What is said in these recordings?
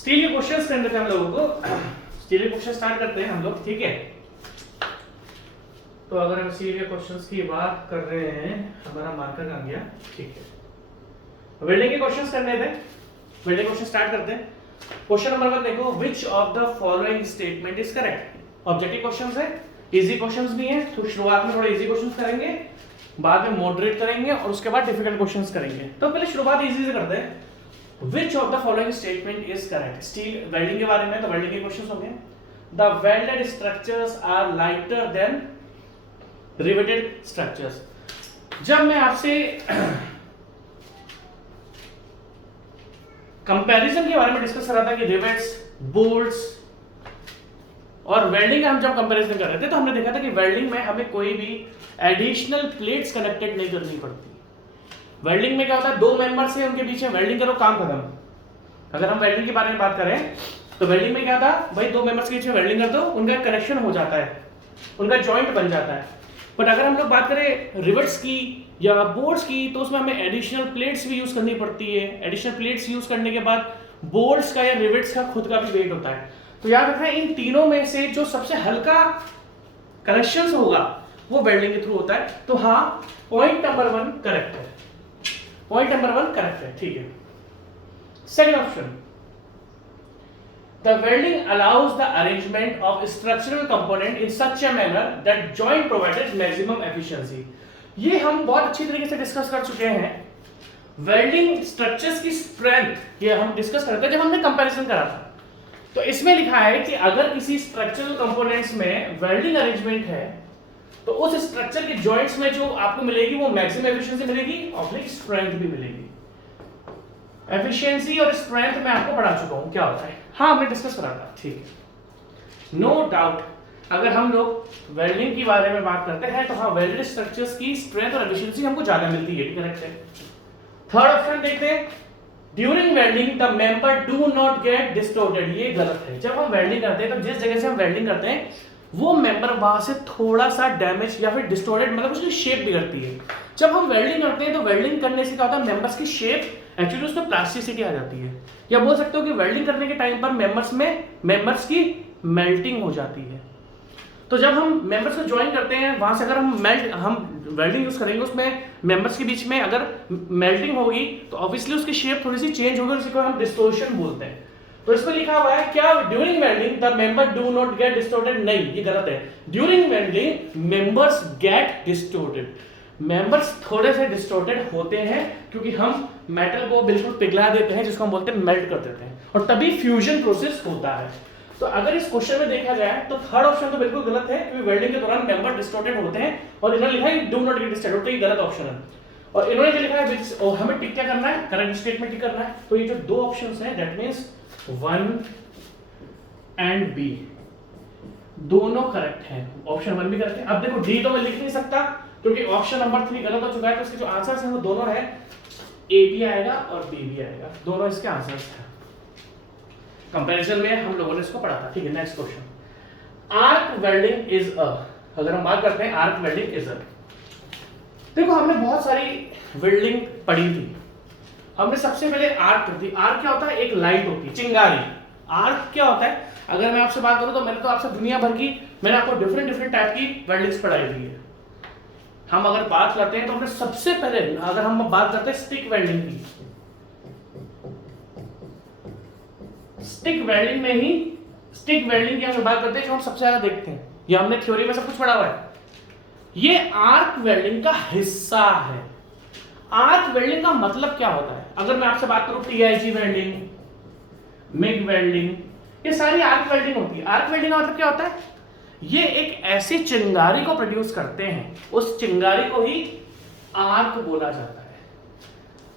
Steel के questions करने थे हम लोगों को। स्टील के क्वेश्चन स्टार्ट करते हैं हम लोग, ठीक है। तो अगर हम स्टील के क्वेश्चंस की बात कर रहे हैं, हमारा मार्कर कहाँ गया, ठीक है। वेल्डिंग के क्वेश्चंस करने थे, वेल्डिंग क्वेश्चन स्टार्ट करते हैं। क्वेश्चन नंबर 1 देखो, which of the following statement is correct. Objective questions है, इजी क्वेश्चंस भी हैं। तो शुरुआत में थोड़ा इजी क्वेश्चंस करेंगे, बाद में मॉडरेट करेंगे और उसके बाद डिफिकल्ट क्वेश्चंस करेंगे। तो पहले शुरुआत इजी से करते हैं। Which of the following statement is correct? Steel welding के बारे में, तो वेल्डिंग के क्वेश्चंस होंगे। The welded structures are lighter than riveted structures। जब मैं आपसे कंपैरिजन के बारे में डिस्कस कर रहा था कि रिवेट्स, बोल्ट्स और वेल्डिंग का हम जब कंपैरिजन कर रहे थे, तो हमने देखा था कि वेल्डिंग में हमें कोई भी एडिशनल प्लेट्स कनेक्टेड नहीं करनी पड़ती। वेल्डिंग में क्या होता है, दो मेंबर्स हैं, उनके बीच में वेल्डिंग करो, काम खत्म। अगर हम वेल्डिंग के बारे में बात करें तो वेल्डिंग में क्या था भाई, दो मेंबर्स के बीच में वेल्डिंग कर दो, उनका कनेक्शन हो जाता है, उनका जॉइंट बन जाता है। बट अगर हम लोग बात करें रिवेट्स की या बोल्ट्स की, तो उसमें हमें एडिशनल प्लेट्स भी यूज करनी पड़ती है। एडिशनल प्लेट्स यूज करने के बाद बोल्ट्स का या रिवेट्स का खुद का भी वेट होता है। तो याद रखना, इन तीनों में से जो सबसे हल्का कनेक्शन होगा वो वेल्डिंग के थ्रू होता है। तो हाँ, पॉइंट नंबर 1 करेक्ट है, पॉइंट नंबर 1 करेक्ट है, ठीक है। Second option, the welding allows the arrangement of structural component in such a manner that joint provided maximum efficiency. ये हम बहुत अच्छी तरीके से डिस्कस कर चुके हैं। वेल्डिंग स्ट्रक्चर्स की स्ट्रेंथ ये हम डिस्कस कर रहे थे जब हमने कंपैरिजन करा था। तो इसमें लिखा है कि अगर किसी स्ट्रक्चरल कंपोनेंट्स में वेल्डिंग अरेंजमेंट है तो उस स्ट्रक्चर के जॉइंट्स में जो आपको मिलेगी वो मैक्सिमम एफिशिएंसी मिलेगी और स्ट्रेंथ भी मिलेगी। एफिशिएंसी और स्ट्रेंथ मैं आपको पढ़ा चुका हूं क्या होता है, हाँ हमने डिस्कस करा था, ठीक है। नो डाउट अगर हम लोग वेल्डिंग के बारे में बात करते हैं तो हाँ, वेल्डेड स्ट्रक्चर्स की स्ट्रेंथ और एफिशिएंसी हमको ज्यादा मिलती है, करेक्ट है। थर्ड ऑप्शन देखते हैं, during welding the member do not gate distorted. ये गलत है। जब हम वेल्डिंग करते हैं तो जिस जगह से हम वेल्डिंग करते हैं वो मेंबर वहां से थोड़ा सा डैमेज या फिर डिस्टॉर्टेड, मतलब उसकी शेप बिगड़ती है। जब हम वेल्डिंग करते हैं तो वेल्डिंग करने से क्या होता है, मेंबर्स की शेप एक्चुअली उसमें प्लास्टिसिटी आ जाती है, या बोल सकते हो कि वेल्डिंग करने के टाइम पर मेंबर्स की मेल्टिंग हो जाती है। तो जब हम मेंबर्स को ज्वाइन करते हैं वहां से अगर हम वेल्डिंग यूज करेंगे, उसमें मेंबर्स के बीच में अगर मेल्टिंग होगी तो ऑब्वियसली उसकी शेप थोड़ी सी चेंज होगी, उसको हम डिस्टोर्शन बोलते हैं। तो इसमें लिखा हुआ है क्या, during welding the member do not gate distorted. नहीं, ये गलत है। During welding members get distorted. Members थोड़े से डिस्टॉर्टेड होते हैं क्योंकि हम मेटल को बिल्कुल पिघला देते हैं, जिसको हम बोलते हैं मेल्ट कर देते हैं, और तभी फ्यूजन प्रोसेस होता है। तो अगर इस क्वेश्चन में देखा जाए तो थर्ड ऑप्शन तो बिल्कुल गलत है, क्योंकि वेल्डिंग के दौरान मेंबर डिस्टॉर्टेड होते हैं और इन्होंने लिखा है डू नॉट गेट डिस्टॉर्टेड, तो ये गलत ऑप्शन है। और इन्होंने जो लिखा है विच, और हमें टिक क्या करना है, करेक्ट स्टेटमेंट टिक करना है। तो ये जो दो ऑप्शंस हैं दैट मींस 1 एंड बी दोनों करेक्ट हैं। ऑप्शन 1 भी करेक्ट है। अब देखो डी तो मैं लिख नहीं सकता क्योंकि ऑप्शन नंबर 3 गलत हो चुका है, तो इसके जो आंसर्स हैं वो दोनों है, ए भी आएगा और बी भी आएगा, दोनों इसके आंसर्स हैं। कंपैरिजन में हम लोगों ने इसको पढ़ा था, ठीक है। Next question, arc welding is a, अगर हम बात करते हैं आर्क वेल्डिंग इज अ, देखो हमने बहुत सारी वेल्डिंग पढ़ी थी। हमने सबसे पहले आर्क पढ़ी थी। आर्क क्या होता है, एक लाइट होती है, चिंगारी। आर्क क्या होता है, अगर मैं आपसे बात करूं तो मैंने तो आपसे दुनिया भर की, मैंने आपको डिफरेंट टाइप की वेल्डिंग्स पढ़ाई हुई है। हम अगर बात करते हैं तो हमने सबसे पहले, अगर हम बात करते हैं स्टिक वेल्डिंग की, स्टिक वेल्डिंग में ही, स्टिक वेल्डिंग की हम बात करते हैं जो हम सबसे ज्यादा देखते हैं, ये हमने थ्योरी में सब कुछ पढ़ा हुआ है। ये आर्क वेल्डिंग का हिस्सा है। आर्क वेल्डिंग का मतलब क्या होता है, अगर मैं आपसे बात करूं टीआईजी वेल्डिंग, मिग वेल्डिंग, ये सारी आर्क वेल्डिंग होती है। आर्क वेल्डिंग का मतलब क्या होता है, ये एक ऐसी चिंगारी को प्रोड्यूस करते हैं, उस चिंगारी को ही आर्क बोला जाता है।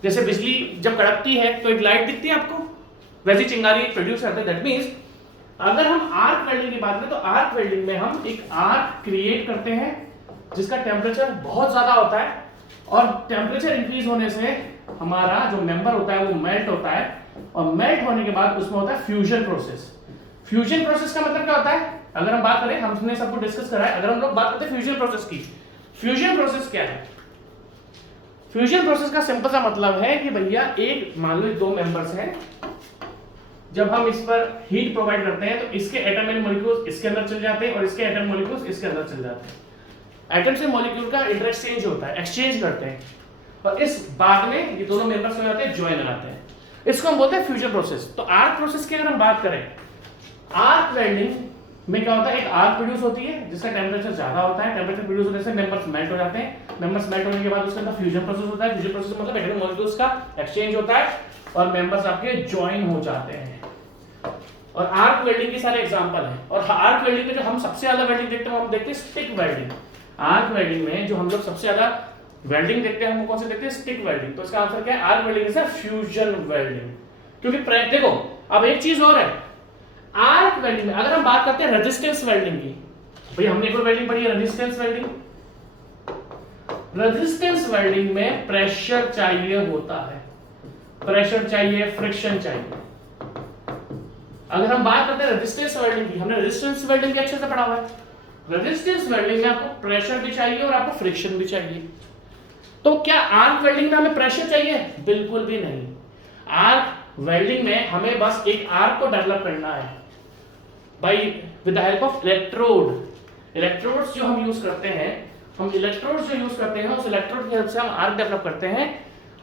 जैसे बिजली जब कड़कती है तो एक लाइट दिखती है आपको, वैसी चिंगारी प्रोड्यूस करते हैं। दैट मींस अगर हम आर्क वेल्डिंग की बात करें तो आर्क वेल्डिंग में हम एक आर्क क्रिएट करते हैं जिसका टेम्परेचर बहुत ज्यादा होता है, और टेम्परेचर इंक्रीज होने से हमारा जो मेंबर होता है वो मेल्ट होता है, और मेल्ट होने के बाद उसमें होता है फ्यूजन प्रोसेस। फ्यूजन प्रोसेस का मतलब क्या होता है, अगर हम बात करें, हमने सबको डिस्कस करा है, अगर हम लोग बात करते हैं फ्यूजन प्रोसेस की, फ्यूजन प्रोसेस क्या है, फ्यूजन प्रोसेस का सिंपल सा मतलब है कि भैया एक, मान लो दो मेंबर्स हैं, जब हम इस पर हीट प्रोवाइड करते हैं तो इसके एटम एंड मॉलिक्यूल्स इसके अंदर चले जाते हैं और इसके एटम मॉलिक्यूल्स इसके अंदर चले जाते हैं। एटम से मॉलिक्यूल का इंटरएक्सचेंज होता है, एक्सचेंज करते हैं, और इस बाद में ये दोनों मेंबर्स हो जाते हैं, ज्वाइन हो जाते हैं। इसको हम बोलते हैं फ्यूजन प्रोसेस। तो आर्क प्रोसेस की अगर हम बात करें, आर्क वेल्डिंग में क्या होता है, एक आर्क प्रोड्यूस होती है जिसका टेम्परेचर ज्यादा होता है। टेम्परेचर प्रोड्यूस होने से मेंबर्स मेल्ट हो जाते हैं। मेंबर्स मेल्ट होने के बाद उसके अंदर फ्यूजन प्रोसेस होता है। फ्यूजन प्रोसेस मतलब एटम मॉलिक्यूल्स का एक्सचेंज होता है और मेंबर्स आपके ज्वाइन हो जाते हैं। और आर्क वेल्डिंग के सारे एग्जांपल हैं। और आर्क वेल्डिंग में जो हम सबसे ज्यादा वेल्डिंग देखते हैं, हम देखते हैं स्टिक वेल्डिंग। आर्क वेल्डिंग में जो हम लोग सबसे ज्यादा वेल्डिंग देखते हैं, हम कौन से देखते हैं, स्टिक वेल्डिंग। तो इसका आंसर क्या है, arc welding is fusion welding. क्योंकि देखो अब एक चीज और है, आर्क वेल्डिंग में अगर हम बात करते हैं रेजिस्टेंस वेल्डिंग की, भाई हमने एक और वेल्डिंग पढ़ी है रेजिस्टेंस वेल्डिंग। रेजिस्टेंस वेल्डिंग में प्रेशर चाहिए होता है, प्रेशर चाहिए, फ्रिक्शन चाहिए। अगर हम बात करते हैं रेजिस्टेंस वेल्डिंग की, हमने रेजिस्टेंस वेल्डिंग भी अच्छे से पढ़ा हुआ है। रेजिस्टेंस वेल्डिंग में आपको प्रेशर भी चाहिए और आपको फ्रिक्शन भी चाहिए। तो क्या आर्क वेल्डिंग में हमें प्रेशर चाहिए? बिल्कुल भी नहीं। आर्क वेल्डिंग में हमें बस एक आर्क को डेवलप करना है by with the help of electrode. Electrodes जो हम यूज करते हैं, हम इलेक्ट्रोड्स जो यूज करते हैं उस इलेक्ट्रोड की हेल्प से हम आर्क डेवलप करते हैं।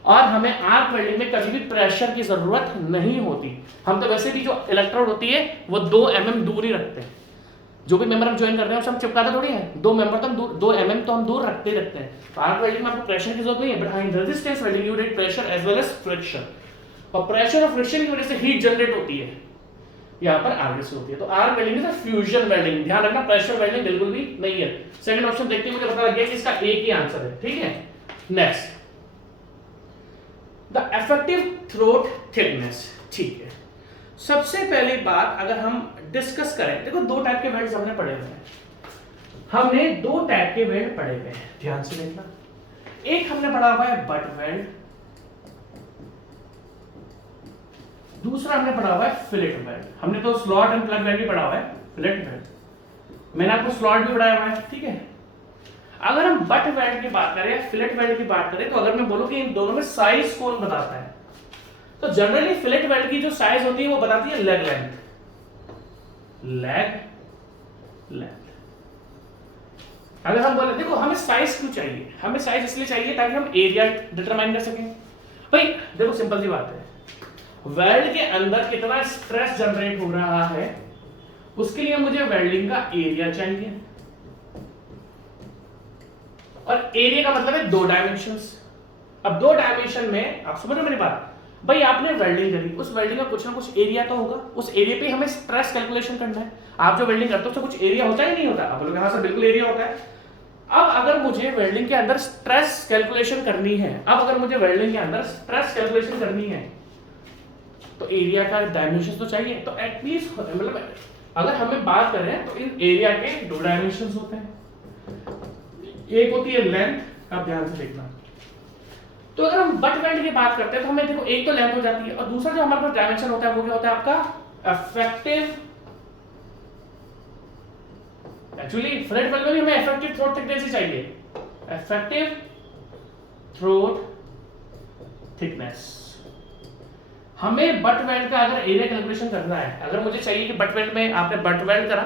और हमें आर्क वेल्डिंग में कभी भी प्रेशर की जरूरत नहीं होती। हम तो वैसे भी जो इलेक्ट्रोड होती है वो 2 mm दूर ही रखते हैं। जो भी मेंबर हम ज्वाइन करते हैं उससे हम चिपकाते थोड़ी हैं, 2 मेंबर तो हम 2 mm तो हम दूर रखते ही रखते हैं। तो आर्क वेल्डिंग में आपको प्रेशर की जरूरत नहीं है, but in resistance welding you need pressure as well as friction. और प्रेशर और फ्रिक्शन की वजह से हीट जनरेट होती है, यहाँ पर आर्क होती है। तो arc welding is fusion welding. ध्यान रखना प्रेशर वेल्डिंग बिल्कुल भी नहीं है। सेकंड ऑप्शन देखते ही मुझे पता लग गया कि इसका एक ही आंसर है, ठीक है। Next, the effective throat thickness. ठीक है, सबसे पहली बात अगर हम डिस्कस करें, देखो 2 टाइप के वेल्ड्स हमने पढ़े हुए हैं। हमने 2 टाइप के वेल्ड पढ़े हुए हैं, ध्यान से देखना। एक हमने पढ़ा हुआ है बट वेल्ड, दूसरा हमने पढ़ा हुआ है फिलेट वेल्ड। हमने तो स्लॉट एंड प्लग वेल्ड भी पढ़ा हुआ है, फिलेट वेल्ड मैंने आपको स्लॉट भी पढ़ाया हुआ है, ठीक है। अगर हम बट वेल्ड की बात करें या फिलेट वेल्ड की बात करें, तो अगर मैं बोलूं कि इन दोनों में साइज कौन बताता है, तो जनरली फिलेट वेल्ड की जो साइज होती है वो बताती है लेग लेंथ, लेग। अगर हम बोले देखो हमें साइज क्यों चाहिए, हमें साइज इसलिए चाहिए ताकि हम एरिया डिटरमाइन कर सकें। भाई देखो सिंपल सी बात है, वेल्ड के अंदर कितना स्ट्रेस जनरेट हो रहा है उसके लिए मुझे वेल्डिंग का एरिया चाहिए। और एरिया का मतलब है 2 डायमेंशंस। अब 2 डायमेंशन में आप समझ रहे हो मेरी बात, भाई आपने वेल्डिंग करी, उस वेल्डिंग का कुछ ना कुछ एरिया तो होगा, उस एरिया पे हमें स्ट्रेस कैलकुलेशन करना है। आप जो वेल्डिंग करते हो उससे कुछ एरिया होता ही नहीं होता, आप लोग यहां से बिल्कुल एरिया होता है। अब अगर मुझे वेल्डिंग के अंदर स्ट्रेस कैलकुलेशन करनी है, तो एरिया का डायमेंशन तो चाहिए। तो एटलीस्ट मतलब अगर हमें बात करें तो इन एरिया के 2 डायमेंशंस होते हैं, एक होती है लेंथ, आप ध्यान से देखना। तो अगर हम बट वेल्ड की बात करते हैं तो हमें देखो एक तो लेंथ हो जाती है, और दूसरा जो हमारे पास डायमेंशन होता है वो क्या होता है आपका इफेक्टिव। एक्चुअली फिलेट वेल्ड में भी हमें इफेक्टिव थ्रोट थिकनेस ही चाहिए, इफेक्टिव थ्रोट थिकनेस। हमें बट वेल्ड का अगर एरिया कैलकुलेशन करना है, अगर मुझे चाहिए कि बट वेल्ड में आपने बट वेल्ड करा,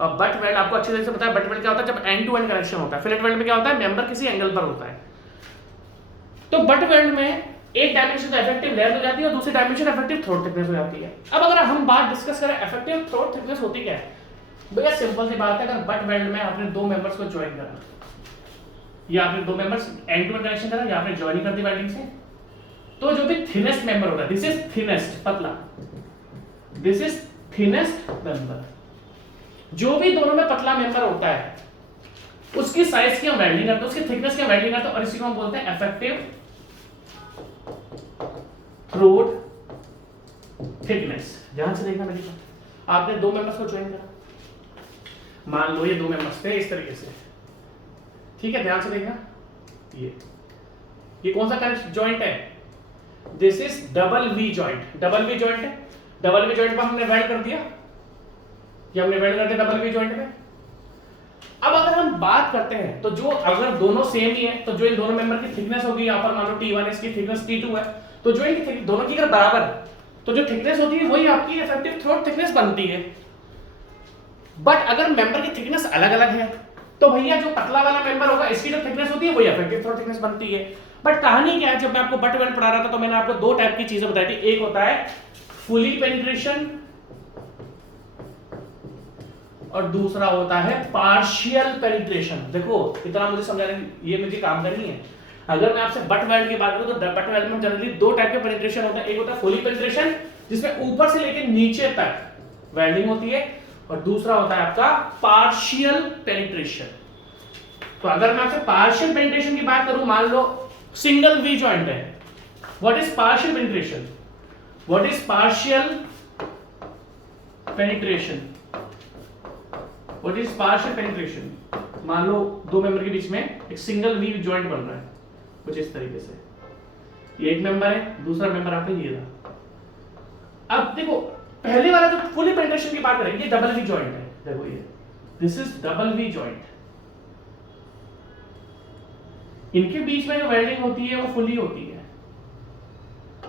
और बट वेल्ड आपको अच्छी तरह से पता है बट वेल्ड क्या होता है, जब एंड टू एंड कनेक्शन होता है। फिलेट वेल्ड में क्या होता है, मेंबर किसी एंगल पर होता है। तो बट वेल्ड में एक डायमेंशन इफेक्टिव लेंथ हो जाती है और दूसरी डायमेंशन इफेक्टिव थ्रोट थिकनेस हो जाती है। अब अगर हम बात डिस्कस करें इफेक्टिव थ्रोट थिकनेस होती क्या है, भैया सिंपल सी बात है, अगर बट वेल्ड में आपने 2 मेंबर्स को ज्वाइन करा, या आपने 2 members end to end connection करा, या आपने ज्वाइन कर दी वेल्डिंग से, तो जो भी थिनेस्ट मेंबर होता है, दिस इज थिनेस्ट, पतला, दिस इज थिनेस्ट मेंबर, जो भी दोनों में पतला मेंबर होता है उसकी साइज की हम वेल्डिंग करते हैं, उसकी थिकनेस की वेल्डिंग करते हैं, और इसी को हम बोलते हैं इफेक्टिव थ्रोट थिकनेस। ध्यान से देखना मेरी बात, आपने 2 मेंबर्स को ज्वाइन करा, मान लो ये 2 मेंबर्स थे इस तरीके से, ठीक है, ध्यान से देखना। ये कौन सा कनेक्शन जॉइंट है, this is double V joint. Double V joint है, डबल वी जॉइंट पर हमने वेल्ड कर दिया, ये हमने वेल्ड कर दिया डबल वी जॉइंट में। अब अगर हम बात करते हैं तो जो अगर दोनों सेम ही है, तो जो इन दोनों मेंबर की थिकनेस होगी, यहाँ पर मान लो T1 है, इसकी थिकनेस T2 है, तो जो इनकी दोनों की अगर बराबर है तो जो थिकनेस होती है वही आपकी इफेक्टिव थ्रोट थिकनेस बनती है। बट अगर मेंबर की थिकनेस अलग अलग है तो भैया जो पतला वाला मेंबर होगा इसकी जो थिकनेस होती है वही इफेक्टिव थ्रोट थिकनेस बनती है। बट कहानी क्या है, जब मैं आपको बट वेल्ड पढ़ा रहा था तो मैंने आपको दो टाइप की चीजें बताई थी। एक होता है फुली पेनिट्रेशन और दूसरा होता है पार्शियल पेनिट्रेशन। देखो इतना मुझे समझाने ये मुझे काम करनी है। अगर मैं आपसे बट वेल्ड की बात करूं तो बट वेल्ड में जनरली दो टाइप के पेनिट्रेशन होता है। एक होता है फुली पेनिट्रेशन जिसमें ऊपर से लेकर नीचे तक वेल्डिंग होती है, और दूसरा होता है आपका पार्शियल पेनिट्रेशन। तो अगर मैं आपसे पार्शियल पेनिट्रेशन की बात करूं, मान लो सिंगल वी जॉइंट है, what is partial penetration? What is partial penetration? What is partial penetration? मान लो दो मेंबर के बीच में एक सिंगल वी जॉइंट बन रहा है कुछ इस तरीके से, ये एक मेंबर है, दूसरा मेंबर आपने ये रहा। अब देखो पहले वाला जो फुली पेनिट्रेशन की बात करें, ये डबल वी जॉइंट है, देखो ये this is double V joint. इनके बीच में जो वेल्डिंग होती है वो फुली होती है,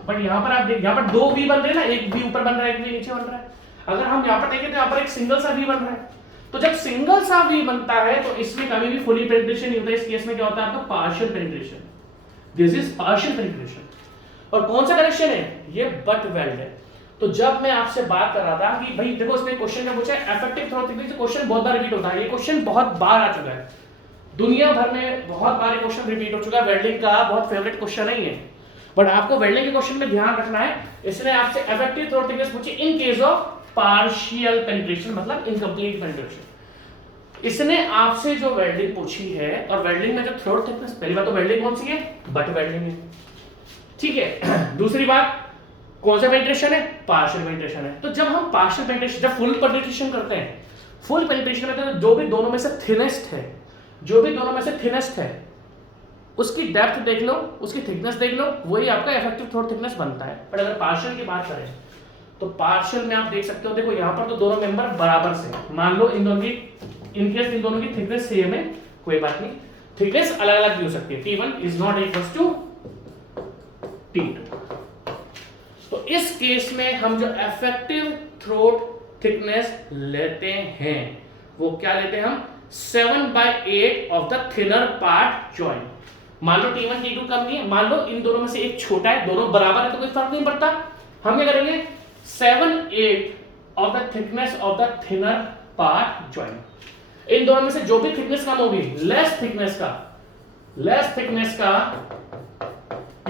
बट यहां पर आप देख, यहां पर दो वी बन रहे हैं ना, एक वी ऊपर बन रहा है एक वी नीचे बन रहा है। अगर हम यहां पर देखें तो यहां पर एक सिंगल सा वी बन रहा है, तो जब सिंगल सा वी बनता है तो इसमें कभी भी फुली पेनिट्रेशन नहीं होता। इस केस में क्या होता है आपका partial penetration, this is partial penetration. और कौन सा कनेक्शन है? ये बट वेल्ड है। तो जब मैं आपसे बात कर रहा था कि भाई देखो इसमें क्वेश्चन क्या पूछा है, इफेक्टिव थ्रोट थिकनेस, क्वेश्चन बहुत बार रिपीट होता है, ये क्वेश्चन बहुत बार आ चुका है, दुनिया भर में बहुत बार क्वेश्चन रिपीट हो चुका है। वेल्डिंग का बहुत फेवरेट क्वेश्चन नहीं है, बट आपको वेल्डिंग के क्वेश्चन में ध्यान रखना है। इसने आपसे इफेक्टिव थ्रोट थिकनेस पूछी in case of partial penetration, मतलब इनकम्प्लीट पेनिट्रेशन। इसने आपसे जो वेल्डिंग पूछी है, और वेल्डिंग में जो थ्रोट थिकनेस, पहली बात तो वेल्डिंग कौन सी है? बट वेल्डिंग है, ठीक है। दूसरी बात कौन सा पेनिट्रेशन है? पार्शियल पेनिट्रेशन है। तो जब हम पार्शियल पेनिट्रेशन, जब फुल पेनिट्रेशन करते हैं, फुल पेनिट्रेशन में तो जो भी दोनों में से थिनेस्ट है, जो भी दोनों में से थिनेस्ट है उसकी डेप्थ देख लो, उसकी थिकनेस देख लो, वही आपका इफेक्टिव थ्रोट थिकनेस बनता है। पर अगर पार्शियल की बात करें तो पार्शियल में आप देख सकते हो, देखो यहां पर तो दोनों मेंबर बराबर से, मान लो इन दोनों की, इनकेस इन दोनों की थिकनेस सेम है, कोई बात नहीं, थिकनेस अलग अलग भी हो सकती है, T1 is not equals to T2। तो इस केस में हम जो इफेक्टिव थ्रोट थिकनेस लेते हैं वो क्या लेते हैं? हम 7/8 of the thinner part joint. मान लो T1 T2 कम नहीं है, मान लो इन दोनों में से एक छोटा है, दोनों बराबर है तो कोई फर्क नहीं पड़ता। हम क्या करेंगे? 7/8 of the thickness of the thinner part joint. इन दोनों में से जो भी थिकनेस कम होगी, लेस थिकनेस का,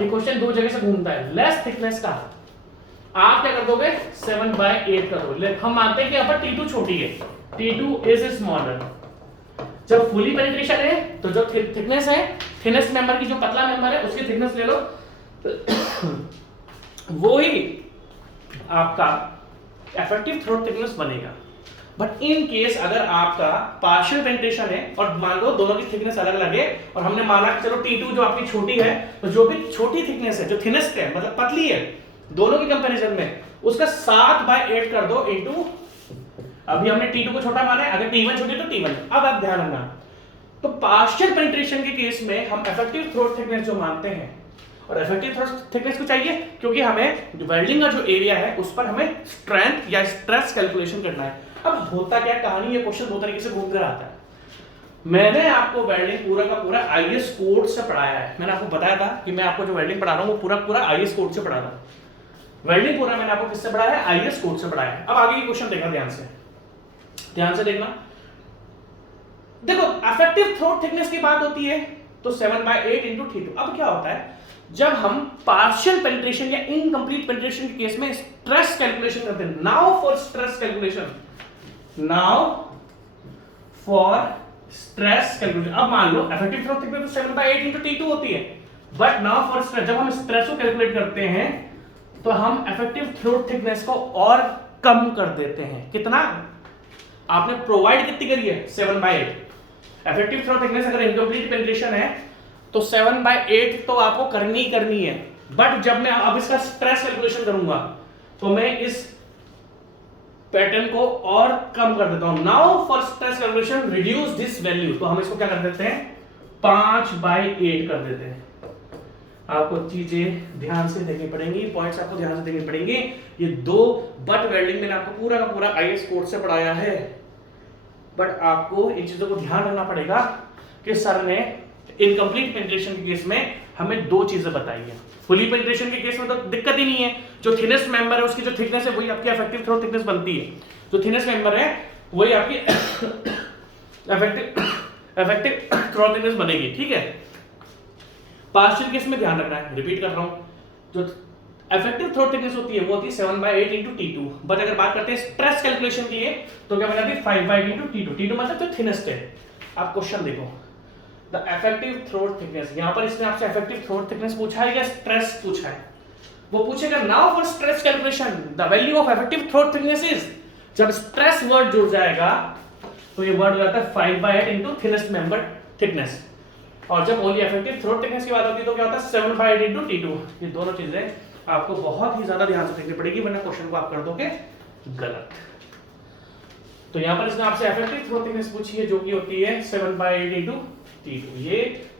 ये क्वेश्चन दो जगह से घूमता है, लेस थिकनेस का आप क्या कर दोगे? 7/8 कर दोगे। हम मानते हैं कि यहाँ पर T2 छोटी है, T2 इज स्मॉलर। जब फुली पेनिट्रेशन है तो जो थिकनेस है, थिनेस्ट मेंबर की जो पतला मेंबर है उसकी थिकनेस ले लो, वो ही आपका इफेक्टिव थ्रोट थिकनेस बनेगा। बट इन केस अगर आपका पार्शियल पेनिट्रेशन है और मान लो दोनों की थिकनेस अलग अलग है, और हमने माना कि चलो T2 जो आपकी छोटी है, तो जो भी छोटी थिकनेस है, जो थिनेस्ट है, मतलब पतली है, दोनों की कंपैरिजन में उसका 7/8 कर दो इनटू, अभी हमने T2 को छोटा माना है, अगर T1 छोटी तो T1। अब आप ध्यान रखना, तो पार्शियल पेनिट्रेशन के केस में हम इफेक्टिव थ्रोट थिकनेस जो मानते हैं, और इफेक्टिव थ्रोट थिकनेस को चाहिए क्योंकि हमें वेल्डिंग का जो एरिया है उस पर हमें स्ट्रेंथ या स्ट्रेस कैलकुलेशन करना है। अब होता क्या कहानी, ये क्वेश्चन दो तरीके से घूम कर आता है। मैंने आपको वेल्डिंग पूरा का पूरा IS कोड से पढ़ाया है। मैंने आपको बताया था कि मैं आपको जो वेल्डिंग पढ़ा रहा हूँ वो पूरा IS कोड से पढ़ा रहा हूँ। वेल्डिंग पूरा मैंने आपको किससे पढ़ाया है? IS कोड से पढ़ाया है। अब आगे की क्वेश्चन देखना ध्यान से देखना। देखो इफेक्टिव थ्रोट थिकनेस की बात होती है तो 7/8 इंटू T2। अब क्या होता है जब हम पार्शियल पेनिट्रेशन या इनकम्प्लीट पेनिट्रेशन के केस में स्ट्रेस कैलकुलेशन करते हैं। नाउ फॉर स्ट्रेस कैलकुलेशन, अब मान लो इफेक्टिव थ्रोट थिकनेस तो 7/8 इंटू T2 होती है, बट नाउ फॉर स्ट्रेस, जब हम स्ट्रेस को कैलकुलेट करते हैं तो हम इफेक्टिव थ्रोट थिकनेस को और कम कर देते हैं। कितना आपने प्रोवाइड कितनी करी है? 7/8। इफेक्टिव थ्रोट थिकनेस अगर इनकम्प्लीट पेनिट्रेशन है तो 7/8 तो आपको करनी है, बट जब मैं अब इसका स्ट्रेस कैलकुलेशन करूंगा तो मैं इस पैटर्न को और कम कर देता हूं। Now for stress calculation reduce this value, तो हम इसको क्या कर देते हैं? 5/8 कर देते हैं। आपको चीजें ध्यान से देखनी पड़ेंगी, पॉइंट्स आपको ध्यान से देखने पड़ेंगे। ये दो बट वेल्डिंग मैंने आपको पूरा का पूरा आईएएस कोर्स से पढ़ाया है, बट आपको इन चीजों को ध्यान रखना पड़ेगा कि सर ने इनकम्प्लीट पेनिट्रेशन के केस में हमें दो चीजें बताई है। फुली पेनिट्रेशन के केस में तो दिक्कत ही नहीं है, जो थिनेस्ट मेंबर है उसकी जो थिकनेस है वही आपकी इफेक्टिव थ्रोट थिकनेस बनती है, जो थिनेस्ट मेंबर है वही आपकी इफेक्टिव थ्रोट थिकनेस बनेगी, ठीक है। पार्शियल केस में ध्यान रखना है, रिपीट कर रहा हूं, जो इफेक्टिव थ्रोट थिकनेस होती है वो होती है 7/8 × T2, बट अगर बात करते हैं स्ट्रेस कैलकुलेशन की है तो क्या बनाती है 5/8 × T2। T2 मतलब जो थिनेस्ट है। आप क्वेश्चन देखो, द इफेक्टिव थ्रोट थिकनेस, यहां पर इसने आपसे इफेक्टिव थ्रोट थिकनेस पूछा है या स्ट्रेस पूछा है? वो पूछेगा now for stress calculation the value of effective throat thickness is, जब स्ट्रेस वर्ड जुड़ जाएगा तो ये वर्ड हो जाता है 5/8 × थिनेस्ट मेंबर थिकनेस, और जब ओनली इफेक्टिव थ्रोट थिकनेस की बात होती है तो क्या होता है 7/8 × T2। ये दोनों चीजें आपको बहुत ही ज्यादा ध्यान से देखनी पड़ेगी, वरना क्वेश्चन को आप कर दोगे गलत। तो यहां पर इसने आपसे इफेक्टिव थ्रोट थिकनेस पूछी है जो कि होती है 7/8 × T2। ये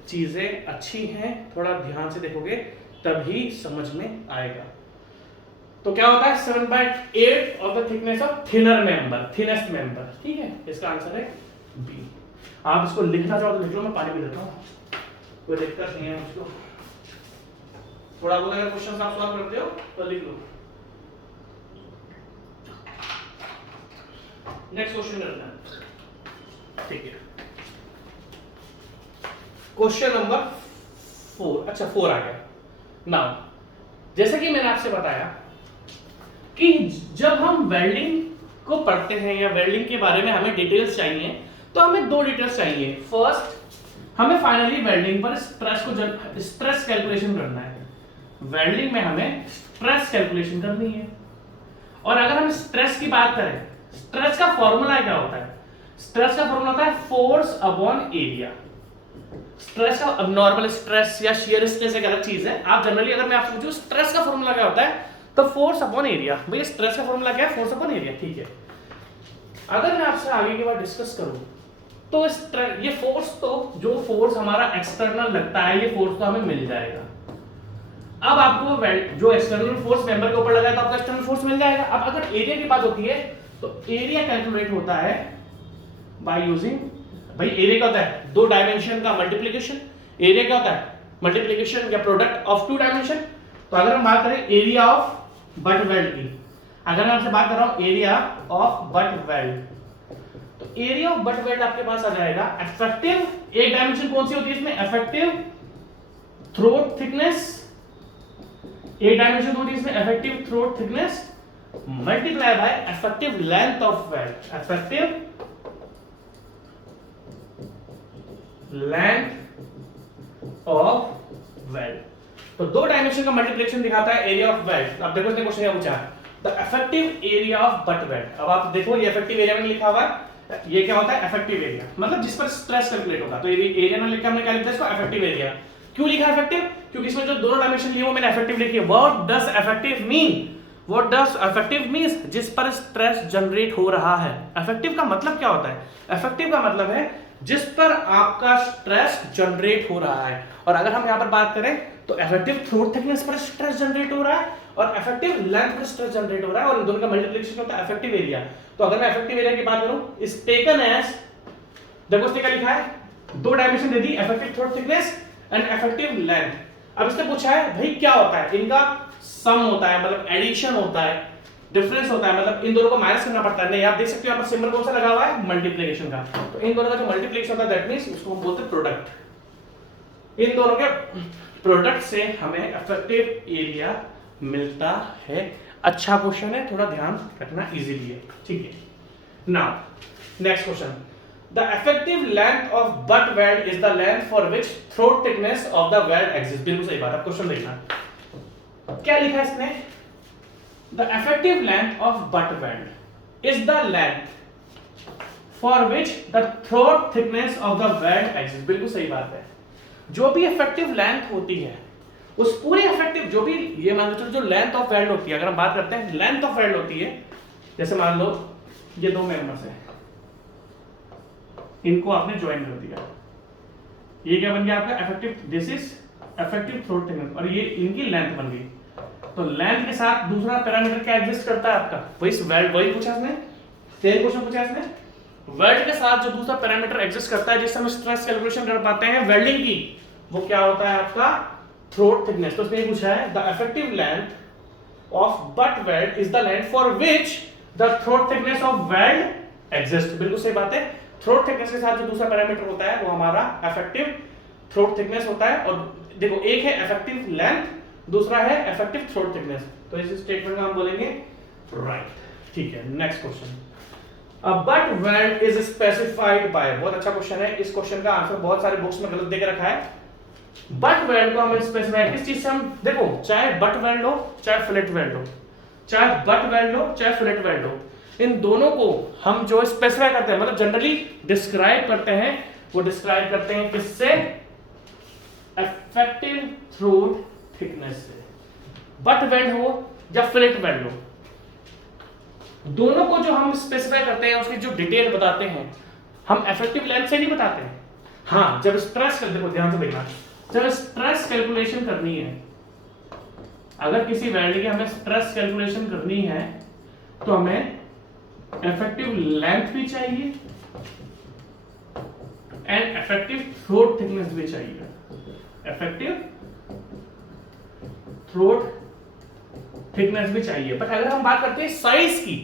चीजें अच्छी हैं, थोड़ा ध्यान से देखोगे तभी समझ में आएगा। तो क्या होता है 7/8 of the thickness of thinner member, thinnest member, ठीक है। इसका आंसर है बी। आप इसको लिखना चाहो तो लिख लो, मैं पानी पी लेता हूं, कोई दिक्कत नहीं है मुझको। थोड़ा बहुत अगर क्वेश्चन आप सॉल्व करते हो तो लिख लो। नेक्स्ट क्वेश्चन करना है, ठीक है। क्वेश्चन नंबर 4, अच्छा 4 आ गया। नाउ जैसे कि मैंने आपसे बताया कि जब हम वेल्डिंग को पढ़ते हैं या वेल्डिंग के बारे में हमें डिटेल्स चाहिए तो हमें दो डिटेल्स चाहिए। फर्स्ट, हमें फाइनली वेल्डिंग पर स्ट्रेस कैलकुलेशन करना है। वेल्डिंग में हमें स्ट्रेस कैलकुलेशन करनी है, और अगर हम स्ट्रेस की बात करें, स्ट्रेस का फॉर्मूला क्या होता है? स्ट्रेस का फॉर्मूला होता है फोर्स अपॉन एरिया। स्ट्रेस का, अब नॉर्मल स्ट्रेस या शियर स्ट्रेस एक अलग चीज है। आप जनरली अगर मैं आपसे पूछूं स्ट्रेस का फॉर्मूला क्या होता है तो फोर्स अपॉन एरिया। भैया स्ट्रेस का फॉर्मूला क्या है? फोर्स अपॉन एरिया, ठीक है। अगर मैं आपसे आगे की बात डिस्कस करूं तो ये फोर्स, तो जो फोर्स हमारा एक्सटर्नल लगता है ये फोर्स तो हमें मिल जाएगा। अब आपको जो एक्सटर्नल फोर्स मेंबर के ऊपर लगा है तो आपको एक्सटर्नल फोर्स मिल जाएगा। अब अगर एरिया की बात होती है तो एरिया कैलकुलेट होता है बाय यूजिंग, भाई एरिया क्या होता है? दो डायमेंशन का मल्टीप्लिकेशन। एरिया क्या होता है? मल्टीप्लिकेशन या प्रोडक्ट ऑफ टू डायमेंशन। तो अगर हम बात करें एरिया ऑफ बट वेल्ड की, अगर मैं आपसे बात कर रहा हूं एरिया ऑफ बट वेल्ड, तो एरिया ऑफ बट वेल्ड आपके पास आ जाएगा इफेक्टिव, एक डायमेंशन कौन सी होती है इसमें? Effective throat thickness. एक डायमेंशन होती है इसमें effective throat thickness multiply by effective length of weld, effective length of weld. तो दो डायमेंशन का मल्टीप्लिकेशन दिखाता है एरिया ऑफ वेल्ड। अब देखो इसने क्वेश्चन क्या पूछा, the effective area of butt weld. अब आप देखो ये इफेक्टिव एरिया में लिखा हुआ है, ये क्या होता है? इफेक्टिव एरिया, मतलब जिस पर स्ट्रेस कैलकुलेट होगा। तो एरिया में लिखा हमने क्या लिखा है इसको? Effective area. क्यों लिखा इफेक्टिव? क्योंकि इसमें जो दोनों डायमेंशन लिए वो मैंने इफेक्टिव लिखी है। What does effective mean? What does effective means? जिस पर स्ट्रेस जनरेट हो रहा है। इफेक्टिव का मतलब क्या होता है? इफेक्टिव का मतलब है जिस पर आपका स्ट्रेस जनरेट हो रहा है। और अगर हम यहां पर बात करें तो इफेक्टिव थ्रोट थिकनेस पर स्ट्रेस जनरेट हो रहा है और इफेक्टिव लेंथ पर स्ट्रेस जनरेट हो रहा है, और इन दोनों का मल्टीप्लिकेशन होता है इफेक्टिव एरिया। तो अगर मैं इफेक्टिव एरिया की बात करूं, इज टेकन एज, देखो इसने क्या लिखा है? दो dimension they the, effective throat thickness and effective length. अब इसने पूछा है भाई क्या होता है? इनका सम होता है, मतलब एडिशन होता है, डिफरेंस होता है, मतलब इन दोनों को माइनस करना पड़ता है। नहीं, आप देख सकते हो यहाँ पर सिंबल कौन सा लगा हुआ है? मल्टीप्लिकेशन का। तो इन दोनों का जो मल्टीप्लिकेशन होता है दैट मींस उसको हम बोलते हैं प्रोडक्ट। इन दोनों के प्रोडक्ट से हमें इफेक्टिव एरिया मिलता है। अच्छा क्वेश्चन है, थोड़ा ध्यान रखना, इजीली है, ठीक है। Now next question, the effective length of butt weld is the length for which throat thickness of the weld exist. बिल्कुल सही बात है। क्वेश्चन देखना क्या लिखा है इसने? The effective length of butt weld is the length for which the throat thickness of the weld exists। बिल्कुल सही बात है। जो भी इफेक्टिव लेंथ होती है उस पूरी इफेक्टिव, जो भी ये मान लो जो लेंथ ऑफ वेल्ड होती है, अगर हम बात करते हैं लेंथ ऑफ वेल्ड होती है, जैसे मान लो ये दो मेंबर्स हैं, इनको आपने ज्वाइन कर दिया, ये क्या बन गया आपका effective, this is effective throat thickness, और ये इनकी लेंथ बन गई। तो लेंथ के साथ दूसरा पैरामीटर क्या एग्जिस्ट करता है आपका, वही पूछा इसने, सेम क्वेश्चन पूछा इसने। वेल्ड के साथ जो दूसरा पैरामीटर एग्जिस्ट करता है जिससे हम स्ट्रेस कैलकुलेशन कर पाते हैं वेल्डिंग की, वो क्या होता है आपका थ्रोट थिकनेस। तो इसने ये पूछा है the effective length of butt weld is the length for which the throat thickness of weld exist. बिल्कुल सही बात है, थ्रोट थिकनेस के साथ जो दूसरा पैरामीटर होता है वो हमारा इफेक्टिव थ्रोट थिकनेस होता है। और देखो एक है इफेक्टिव लेंथ, दूसरा है इफेक्टिव थ्रोट थिकनेस। तो इस स्टेटमेंट में हम बोलेंगे राइट, ठीक है। Next question, A butt weld is specified by, बहुत अच्छा क्वेश्चन है, इस क्वेश्चन का आंसर बहुत सारे बुक्स में गलत देके रखा है। बट वेल्ड को हम स्पेसिफाई किस चीज से हम, देखो चाहे बट वेल्ड हो चाहे फिलेट वेल्ड हो, चाहे बट वेल्ड हो चाहे फिलेट वेल्ड हो, इन दोनों को हम जो स्पेसिफाई करते हैं मतलब जनरली डिस्क्राइब करते हैं, वो डिस्क्राइब करते हैं किससे, इफेक्टिव थ्रोट थिकनेस से। बट वेल्ड हो या फिलेट वेल्ड हो, दोनों को जो हम स्पेसिफाई करते हैं उसकी जो डिटेल बताते हैं हम इफेक्टिव लेंथ से नहीं बताते हैं। हाँ, जब स्ट्रेस कर, देखो ध्यान से देखना, जब स्ट्रेस कैलकुलेशन करनी है, अगर किसी वेल्ड की हमें स्ट्रेस कैलकुलेशन करनी है तो हमें इफेक्टिव लेंथ भी चाहिए एंड इफेक्टिव थ्रोट थिकनेस भी चाहिए। इफेक्टिव थ्रोट थिकनेस भी चाहिए। बट अगर हम बात करते हैं साइज की,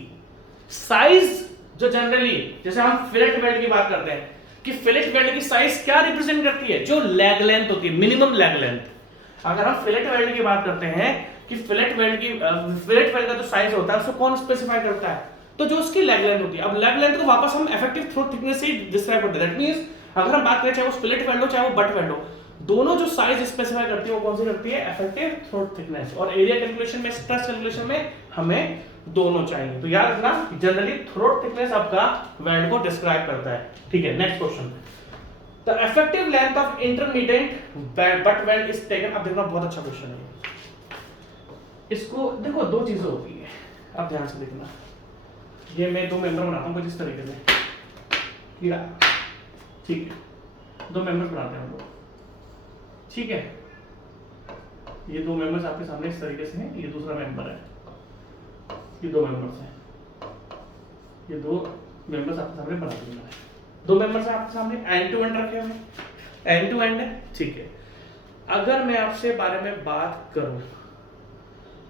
साइज जो जनरली जैसे हम फिलेट वेल्ड की बात करते हैं कि फिलेट वेल्ड की साइज क्या रिप्रेजेंट करती है, जो लेग लेंथ होती है, मिनिमम लेग लेंथ। अगर हम फिलेट वेल्ड की बात करते हैं कि फिलेट वेल्ड का जो साइज होता है उसको कौन स्पेसिफाई करता है, तो जो उसकी लेग लेंथ होती है। अब लेग लेंथ को वापस हम इफेक्टिव थ्रोट थिकनेस से डिस्क्राइब करते हैं। दैट मींस अगर हम बात करें चाहे वो फिलेट वेल्ड हो चाहे वो बट वेल्ड हो, दोनों जो साइज स्पेसिफाई करती है वो कौन सी करती है, इफेक्टिव थ्रोट थिकनेस। और एरिया कैलकुलेशन में, स्ट्रेस कैलकुलेशन में हमें दोनों चाहिए। तो याद रखना जनरली थ्रोट थिकनेस आपका वेल्ड को डिस्क्राइब करता है, ठीक है। Next question, the effective length of intermediate butt weld is taken. अब देखना बहुत अच्छा क्वेश्चन है, इसको देखो दो चीजें होती है, अब ध्यान से देखना। ये मैं दो मेंबर बनाता हूं कुछ इस तरीके से, ठीक है, दो मेंबर्स बनाते हैं हम लोग, ठीक है। ये दो मेंबर्स आपके सामने इस तरीके से हैं, ये दूसरा मेंबर है, ये दो मेंबर्स हैं, ये दो मेंबर्स आपके सामने बना दिए मैंने। दो मेंबर्स आपके सामने एंड टू एंड रखे हुए, एंड टू एंड है, ठीक है। अगर मैं आपसे बारे में बात करूं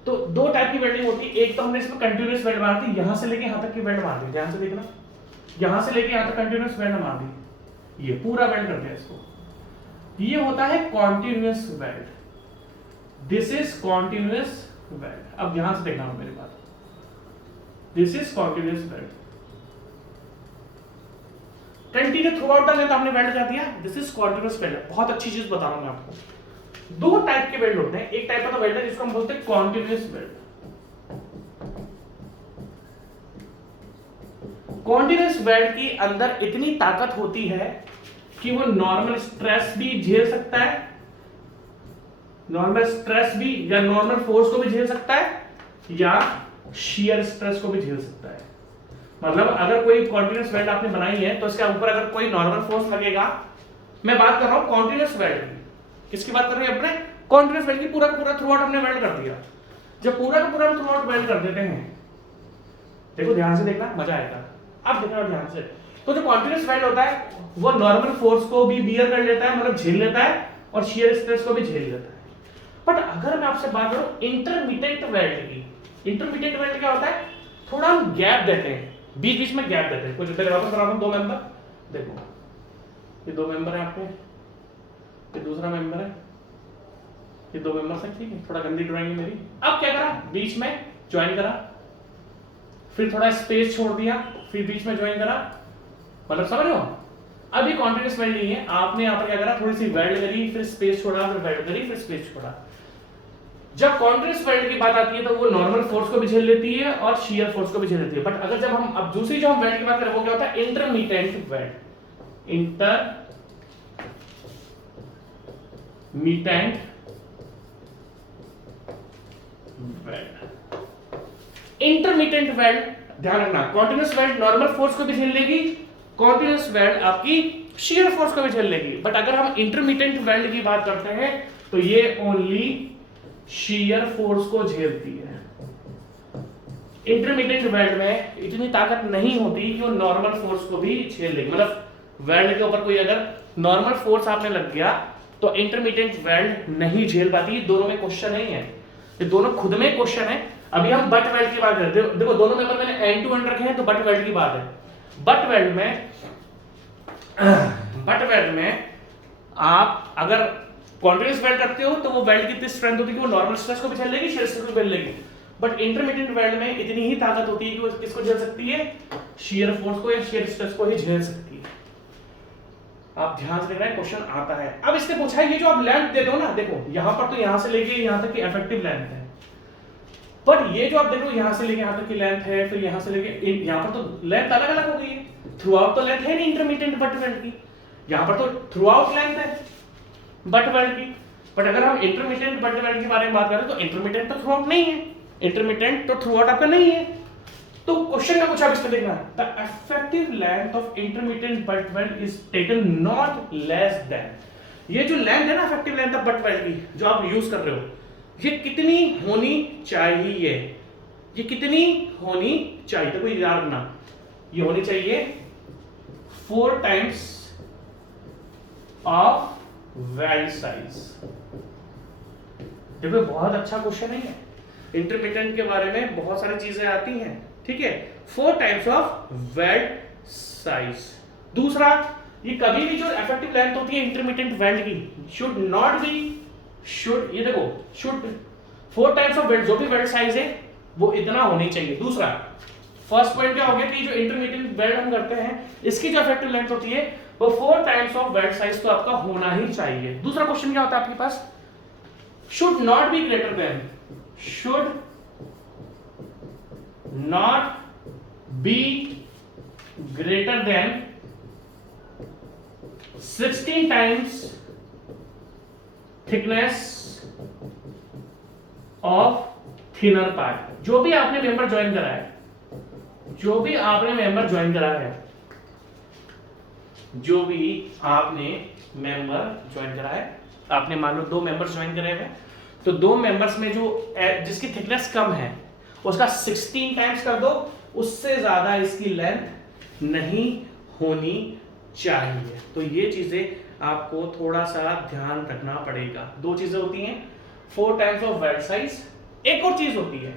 तो दो टाइप की वेल्डिंग होती है। एक तो हमने इसमें कंटीन्यूअस वेल्ड मार दी, यहां से लेके यहां तक की वेल्ड मार दी, ध्यान से देखना, यहां से लेके यहां तक कंटीन्यूअस वेल्ड मार दी, ये पूरा वेल्ड कर दिया इसको। ये होता है continuous weld, this is continuous weld. अब यहां से देखना मेरी बात, this is continuous weld, continue through out the length आपने वेल्ड कर दिया, दिस इज कॉन्टिन्यूअस वेल्ड। बहुत अच्छी चीज बता रहा हूं मैं आपको, दो टाइप के वेल्ड होते हैं। एक टाइप का वेल्ड है जिसको हम बोलते हैं कॉन्टिन्यूअस वेल्ड। कॉन्टिन्यूअस वेल्ड की अंदर इतनी ताकत होती है कि वो नॉर्मल स्ट्रेस भी झेल सकता है, नॉर्मल स्ट्रेस भी या नॉर्मल फोर्स को भी झेल सकता है, या शियर स्ट्रेस को भी झेल सकता है। मतलब अगर कोई कॉन्टिन्यूअस वेल्ड आपने बनाई है तो इसके ऊपर अगर कोई नॉर्मल फोर्स लगेगा, मैं बात कर रहा हूं कॉन्टिन्यूअस वेल्ड की, किसकी बात कर रहे हैं अपने, कॉन्टिन्यूअस वेल्ड की। पूरा का पूरा थ्रू आउट हमने वेल्ड कर दिया। जब पूरा का पूरा थ्रू आउट वेल्ड कर देते हैं, देखो ध्यान से देखना, मजा आएगा। अब देखना ध्यान से, तो जो कॉन्टिन्यूअस वेल्ड होता है वो नॉर्मल फोर्स को भी बियर कर लेता है, मतलब झेल लेता है, और शियर स्ट्रेस को भी झेल लेता है। बट अगर मैं आपसे बात करूं इंटरमीडिएट वेल्ड की, इंटरमीडिएट वेल्ड क्या होता है, थोड़ा हम गैप देते हैं, बीच बीच में गैप देते हैं। कुछ पहले वापस बना रहा हूं, दो मेंबर, देखो ये दो मेंबर है आपके, ये दूसरा मेंबर है, ये दो मेंबर्स हैं, ठीक है। थोड़ा गंदी ड्राइंग है मेरी। अब क्या करा, बीच में ज्वाइन करा, फिर थोड़ा स्पेस छोड़ दिया, फिर बीच में ज्वाइन करा, मतलब समझ रहे हो। अब ये कॉन्टिन्यूअस वेल्ड नहीं है, आपने यहाँ पर क्या करा, थोड़ी सी वेल्ड करी, फिर स्पेस छोड़ा, फिर वेल्ड करी, फिर स्पेस छोड़ा। जब कॉन्टिन्यूअस वेल्ड की बात आती है तो वो नॉर्मल फोर्स को भी झेल लेती है और शियर फोर्स को भी झेल लेती है। बट अगर जब हम अब दूसरी जो हम वेल्ड की बात करें वो क्या होता है, intermediate weld, intermediate weld. Intermediate weld ध्यान रखना, कॉन्टिन्यूअस वेल्ड नॉर्मल फोर्स को भी झेल लेगी, कॉन्टिन्यूअस वेल्ड आपकी शियर फोर्स को भी झेल लेगी। बट अगर हम इंटरमीडिएट वेल्ड की बात करते हैं तो ये ओनली शीयर फोर्स को झेलती है। इंटरमीडिएट वेल्ड में इतनी ताकत नहीं होती कि वो नॉर्मल फोर्स को भी झेल लेगी। मतलब वेल्ड के ऊपर कोई अगर नॉर्मल फोर्स आपने लग गया तो इंटरमीडिएट वेल्ड नहीं झेल पाती। दोनों में क्वेश्चन नहीं है, ये दोनों खुद में क्वेश्चन है। अभी हम बट वेल्ड की बात करते हैं। देखो दोनों मेंबर मैंने एंड टू एंड रखे हैं, तो बट वेल्ड की बात है। बट वेल्ड में आप अगर कॉन्टिन्यूअस वेल्ड करते हो तो वो वेल्ड की इतनी स्ट्रेंथ होती है कि वो नॉर्मल स्ट्रेस को भी झेल लेगी, शियर स्ट्रेस को भी झेल लेगी। बट इंटरमीडिएट वेल्ड में इतनी ही ताकत होती है कि वो किसको झेल सकती है, शियर फोर्स को या शियर स्ट्रेस को ही झेल सकती है। आप ध्यान से देख रहे हैं, क्वेश्चन आता है। अब इससे पूछा है ये जो आप लेंथ दे दो ना, देखो यहां पर तो यहां से लेके यहां तक की इफेक्टिव लेंथ है, बट ये जो आप देखो यहां से लेके यहां तक की लेंथ है, फिर यहां से लेके यहां पर तो लेंथ अलग अलग हो गई है। थ्रू आउट तो लेंथ है नहीं इंटरमीडिएट बट वेल्ड की, यहां पर तो थ्रू आउट लेंथ है बट वेल्ड की। बट अगर हम इंटरमीडिएट बट वेल्ड के बारे में बात करें तो इंटरमीडिएट तो थ्रू आउट नहीं है, इंटरमीडिएट तो थ्रू आउट आपका नहीं है। तो क्वेश्चन में कुछ आप इस पे देखना, the effective length of intermediate butt weld is taken not less than, ये जो लेंथ है ना effective length of butt weld की जो आप यूज कर रहे हो, ये कितनी होनी चाहिए, ये कितनी होनी चाहिए, तो कोई याद रखना ये होनी चाहिए 4 टाइम्स ऑफ वेल्ड साइज। देखो बहुत अच्छा क्वेश्चन है, इंटरमीडिएट के बारे में बहुत सारी चीजें आती हैं, ठीक है। 4 टाइम्स ऑफ वेल्ड साइज। दूसरा, ये कभी भी जो इफेक्टिव लेंथ होती है इंटरमीडिएट वेल्ड की शुड नॉट बी, शुड, ये देखो शुड 4 टाइम्स ऑफ वेल्ड, जो भी वेल्ड साइज है वो इतना होनी चाहिए। दूसरा, फर्स्ट पॉइंट क्या हो गया कि जो इंटरमीडिएट वेल्ड हम करते हैं इसकी जो इफेक्टिव लेंथ होती है वो 4 टाइम्स ऑफ वेल्ड साइज तो आपका होना ही चाहिए। दूसरा क्वेश्चन क्या होता है आपके पास, should not be greater than, should not be greater than 16 times thickness of thinner part. जो भी आपने मेंबर ज्वाइन करा है, जो भी आपने मेंबर ज्वाइन करा है, जो भी आपने मेंबर ज्वाइन करा है, आपने मान लो 2 मेंबर्स ज्वाइन करे हुए, तो 2 मेंबर्स में जो जिसकी थिकनेस कम है उसका 16 टाइम्स कर दो, उससे ज्यादा इसकी लेंथ नहीं होनी चाहिए। तो ये चीजें आपको थोड़ा सा ध्यान रखना पड़ेगा। 2 चीजें होती हैं, 4 टाइम्स ऑफ वेल्ड साइज। एक और चीज होती है,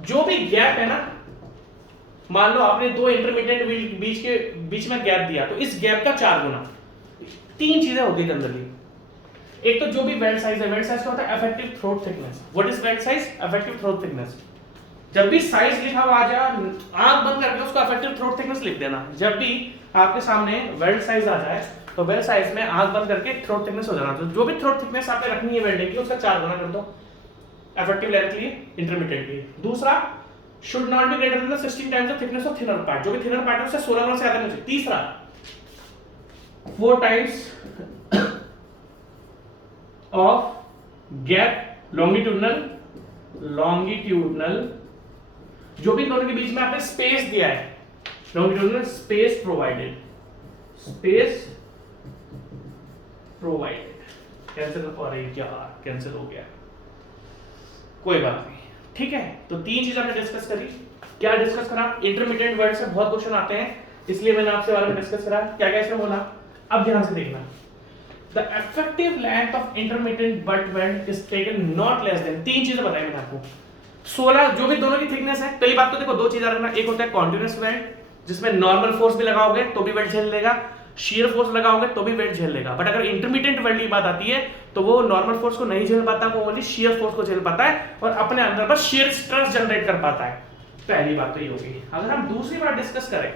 जो भी गैप है ना, मान लो आपने 2 इंटरमीडिएट बीच में गैप दिया तो इस गैप का 4 गुना। 3 चीजें होती है जनरली। एक तो जो भी वेल्ड साइज है, वेल्ड साइज क्या होता है, effective throat thickness. What is weld size, effective throat thickness. जब भी साइज लिखा हुआ आ जाए, आंख बंद करके उसको इफेक्टिव थ्रोट थिकनेस लिख देना। जब भी आपके सामने वेल्ड साइज आ जाए तो वेल्ड साइज में आंख बंद करके थ्रोट थिकनेस हो जाना। तो जो भी थ्रोट थिकनेस आपने रखनी है वेल्डिंग की उसका 4 गुना कर दो इफेक्टिव लेंथ के लिए, इंटरमीडिएट के लिए। दूसरा, should not be greater than 16 times the thickness of thinner part, जो भी thinner part है उससे 16 गुना से ज्यादा नहीं चाहिए। तीसरा, 4 times of gap longitudinal, जो भी दोनों के बीच में आपने स्पेस दिया है, longitudinal space provided, कैंसिल हो रही क्या, कैंसिल हो गया, कोई बात नहीं, ठीक है। तो 3 चीज हमने डिस्कस करी। क्या डिस्कस करा, इंटरमीडिएट वर्ड से बहुत क्वेश्चन आते हैं इसलिए मैंने आपसे बारे में डिस्कस करा। क्या क्या इसमें बोला, अब ध्यान से देखना। The effective length of intermediate butt weld is taken not less than, 3 चीजें बताई मैंने आपको। 16 जो भी दोनों की थिकनेस है। पहली बात तो देखो 2 चीजें रखना, एक होता है कॉन्टिन्यूअस वेल्ड जिसमें नॉर्मल फोर्स भी लगाओगे तो भी वेल्ड झेल लेगा, शियर फोर्स लगाओगे तो भी वेल्ड झेल लेगा। बट अगर इंटरमीडिएट वेल्ड की बात आती है तो वो नॉर्मल फोर्स को नहीं झेल पाता, वो ओनली शियर फोर्स को झेल पाता है और अपने अंदर पर शियर स्ट्रेस जनरेट कर पाता है। पहली बात तो ये होगी। अगर हम दूसरी बात डिस्कस करें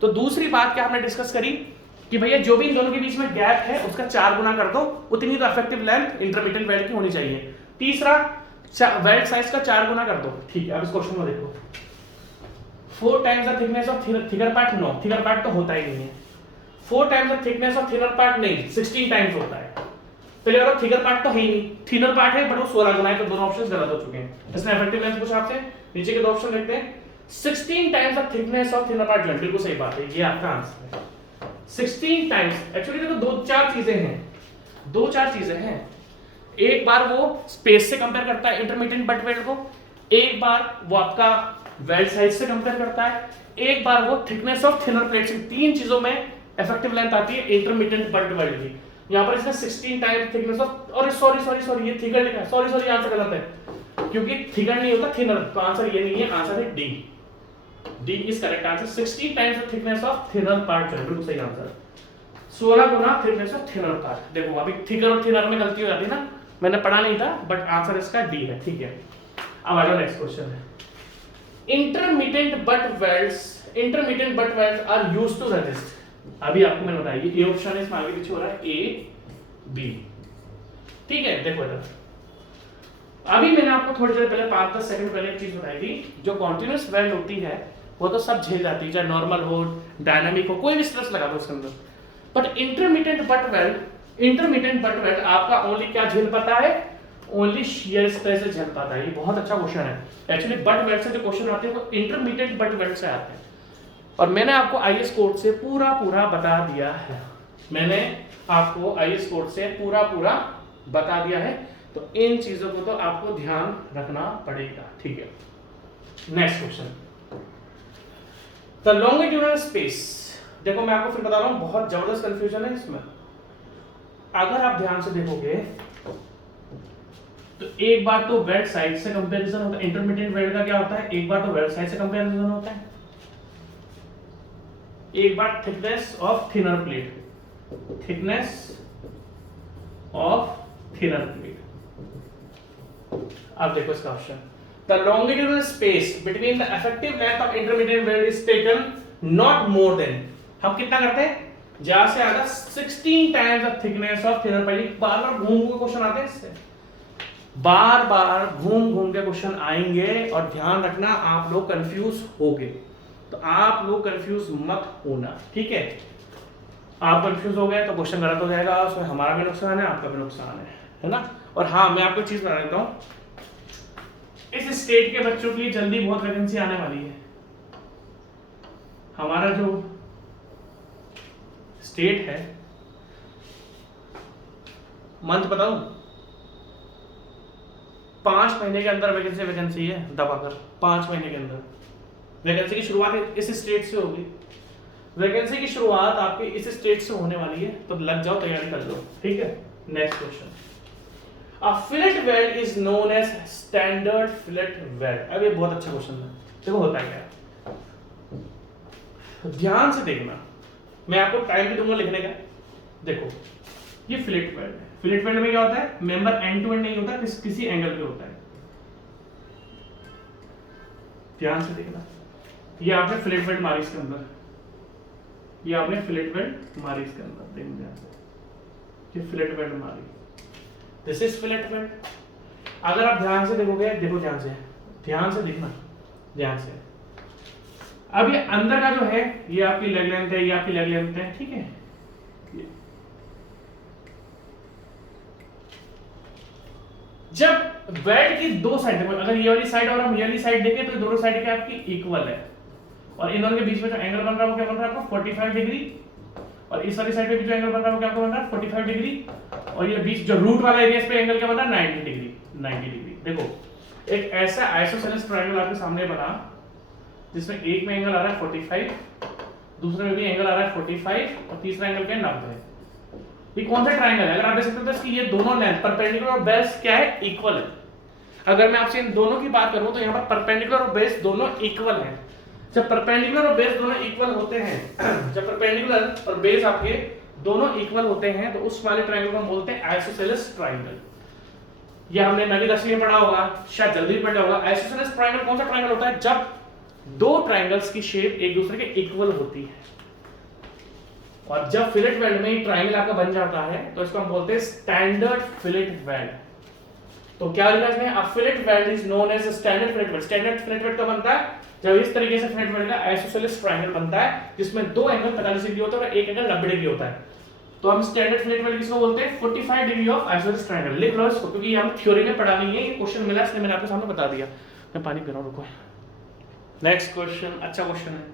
तो दूसरी बात क्या हमने डिस्कस करी कि भैया जो भी इन दोनों के बीच में गैप है उसका 4 गुना कर दो, उतनी तो इफेक्टिव लेंथ इंटरमीडिएट वेल्ड की होनी चाहिए। तीसरा, वेल्ड साइज का 4 गुना कर दो, ठीक है। अब इस क्वेश्चन को देखो, 4 times the thickness of thinner part, no thinner part तो होता ही नहीं है। 4 times the thickness of thinner part नहीं, 16 टाइम्स होता है। पहले और थिनर पार्ट तो है ही नहीं, थिनर पार्ट है बट वो 16 गुना है, तो दोनों ऑप्शंस गलत हो चुके हैं। इसमें इफेक्टिव लेंथ पूछा आपसे, नीचे के 2 ऑप्शन देखते हैं। 16 times the thickness of thinner part joint, बिल्कुल सही बात है, ये आपका आंसर है। 16 टाइम्स एक्चुअली देखो 2-4 चीजें हैं, 2-4 चीजें हैं। एक बार वो स्पेस से कंपेयर करता है इंटरमीडिएट बट वेल्ड को, एक बार वो आपका वेल्ड साइज से कंपेयर करता है, एक बार वो थिकनेस ऑफ थिनर प्लेट से। तीन चीजों में इफेक्टिव लेंथ आती है इंटरमीडिएट बट वेल्ड की। यहाँ पर इसने 16 टाइम्स थिकनेस ऑफ, और सॉरी ये थिकर लिखा है, सॉरी आंसर गलत है, क्योंकि थिकर नहीं होता थिनर, तो आंसर ये नहीं है, आंसर है D is correct answer. 16 times the thickness of thinner part जो है बिल्कुल सही answer. 16 Guna thickness of thinner part. देखो अभी थिकर और थिनर में गलती हो जाती है ना, मैंने पढ़ा नहीं था, बट आंसर इसका डी है, ठीक है। अब आ जाओ नेक्स्ट क्वेश्चन है, intermediate butt welds are used to resist. अभी आपको मैंने बताया ये ए ऑप्शन है, इसमें आगे पीछे हो रहा है ए बी, ठीक है। देखो इधर अभी मैंने आपको थोड़ी देर पहले 5-10 सेकंड पहले एक चीज बताई थी, जो कॉन्टिन्यूअस वेल्ड होती है वो तो सब झेल जाती है, चाहे नॉर्मल हो, डायनामिक हो, कोई भी स्ट्रेस लगा दो उसके अंदर। बट इंटरमीडिएट बट वेल्ड आपका ओनली क्या झेल पाता है, ओनली शियर स्ट्रेस से झेल पाता है। ये बहुत अच्छा क्वेश्चन है एक्चुअली। बट वेल्ड से जो क्वेश्चन आते हैं वो इंटरमीडिएट बट वेल्ड से आते हैं, और मैंने आपको आईएएस कोड से पूरा बता दिया है, मैंने आपको आईएएस कोड से पूरा बता दिया है, तो इन चीजों को तो आपको ध्यान रखना पड़ेगा, ठीक है। Next question, the longitudinal space. देखो मैं आपको फिर बता रहा हूं, बहुत जबरदस्त कंफ्यूजन है इसमें। अगर आप ध्यान से देखोगे तो एक बार तो वेल्ड साइड से कंपैरिजन होता है, इंटरमीडिएट वेल्ड का क्या होता है, एक बार तो वेल्ड साइड से कंपैरिजन होता है, एक बार थिकनेस ऑफ थिनर प्लेट, अब देखो इसका option, the longitudinal space between the effective length of intermediate weld is taken not more than, हम कितना करते हैं, ज्यादा से ज्यादा 16 times the thickness of thinner plate. बार बार घूम के क्वेश्चन आते हैं इससे, बार घूम के क्वेश्चन आएंगे, और ध्यान रखना आप लोग कंफ्यूज होगे, तो आप लोग कंफ्यूज मत होना, ठीक है। आप कंफ्यूज हो गए तो क्वेश्चन गलत हो जाएगा, उसमें हमारा भी नुकसान है, आपका भी नुकसान है ना। और हाँ, मैं आपको चीज बता देता हूँ, इस स्टेट के बच्चों के लिए जल्दी बहुत वैकेंसी आने वाली है। हमारा जो स्टेट है, मंथ बताऊं, 5 महीने के अंदर वैकेंसी है दबाकर, 5 महीने के अंदर वैकेंसी की शुरुआत इस स्टेट से होगी। वैकेंसी की शुरुआत आपके इस स्टेट से होने वाली है, तो लग जाओ, तैयारी कर लो, ठीक है। Next question, a fillet weld is known as standard fillet weld. अब ये बहुत अच्छा क्वेश्चन है, देखो होता है क्या, ध्यान से देखना, मैं आपको टाइम भी दूंगा लिखने का। देखो ये फिलेट वेल्ड है, फिलेट वेल्ड में क्या होता है, मेंबर एंड टू एंड नहीं होता, किसी एंगल पे होता है। ध्यान से देखना, ये आपने फिलेट वेल्ड मारी इसके अंदर, ये आपने फिलेट वेल्ड मारी इसके अंदर, देखना ध्यान से, ये फिलेट वेल्ड मारी, दिस इज फिलेट वेल्ड। अगर आप ध्यान से देखोगे, देखो ध्यान से देखना, ध्यान से। अब ये अंदर का जो है, ये आपकी लेग लेंथ है, ये आपकी लेग लेंथ है, ठीक है। जब वेल्ड की दो साइड देखो, अगर ये वाली साइड और हम ये वाली साइड देखें, तो दोनों साइड क्या आपकी इक्वल है, और इन दोनों के बीच में जो एंगल बन रहा है वो क्या बन रहा है आपको 45 डिग्री, और इस वाली साइड पे भी जो एंगल बन रहा है वो क्या बन रहा है 45 डिग्री, और ये बीच जो रूट वाला एरिया, इस पे एंगल क्या बन रहा है 90 डिग्री। देखो एक ऐसा आइसोसेलेस ट्रायंगल आपके सामने बना, जिसमें एक में एंगल आ रहा है 45, दूसरे में भी एंगल आ रहा है 45, और तीसरा एंगल क्या है 90। ये कौन सा ट्रायंगल है, अगर आप देख सकते हो कि ये दोनों लेंथ परपेंडिकुलर और बेस क्या है, इक्वल है। अगर मैं आपसे इन दोनों की बात करूं तो यहाँ पर परपेंडिकुलर और बेस दोनों इक्वल हैं। जब परपेंडिकुलर और बेस दोनों इक्वल होते हैं, जब परपेंडिकुलर और बेस आपके दोनों इक्वल होते हैं, तो उस वाले ट्रायंगल को हम बोलते हैं आइसोसेलेस ट्रायंगल। ये हमने नवी 10वीं में पढ़ा होगा, शायद जल्दी पढ़ा होगा। आइसोसेलेस ट्रायंगल कौन सा ट्रायंगल होता है, जब दो ट्रायंगल्स की शेप एक दूसरे के इक्वल होती है। और जब फिलेट वेल्ड में ट्रायंगल आपका बन जाता है, तो इसको हम बोलते हैं स्टैंडर्ड फिलेट वेल्ड। तो क्या लिखा है इसमें, a fillet weld is known as standard fillet weld. Standard fillet weld कब बनता है, जब इस तरीके से फिलेट वेल्ड का आइसोसेलेस ट्रायंगल बनता है, जिसमें दो एंगल 45 डिग्री होता है और एक एंगल 90 डिग्री होता है। तो हम स्टैंडर्ड फिलेट वेल्ड किसको बोलते हैं, 45 डिग्री ऑफ आइसोसेलेस ट्रायंगल। लिख लो इसको, क्योंकि हम थ्योरी में पढ़ा नहीं है, ये क्वेश्चन मिला इसलिए मैंने आपके सामने बता दिया। मैं पानी पी रहा हूं, रुको। नेक्स्ट क्वेश्चन अच्छा क्वेश्चन है।